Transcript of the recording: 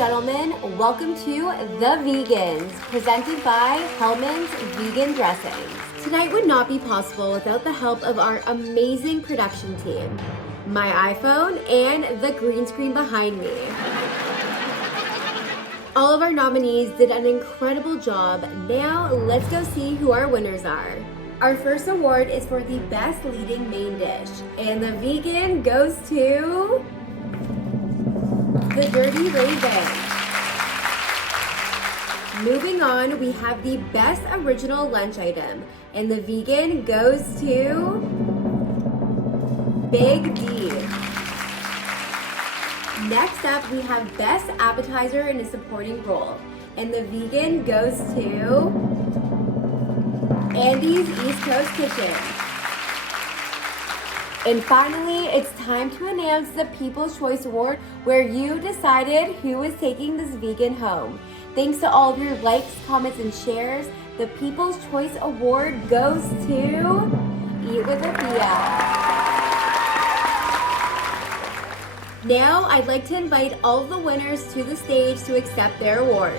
gentlemen, welcome to The Vegans, presented by Hellman'S Vegan Dressings. Tonight would not be possible without the help of our amazing production team, my iPhone, and the green screen behind me. All of our nominees did an incredible job. Now let's go see who our winners are. Our first award is for the best leading main dish, and the vegan goes to the Dirty Raven. Moving on, we have the best original lunch item, and the vegan goes to Big D. Next up, we have best appetizer in a supporting role, and the vegan goes to Andy's East Coast Kitchen. And finally, it's time to announce the People's Choice Award, where you decided who is taking this vegan home. Thanks to all of your likes, comments, and shares, the People's Choice Award goes to Eat with Afia. Now, I'd like to invite all of the winners to the stage to accept their award.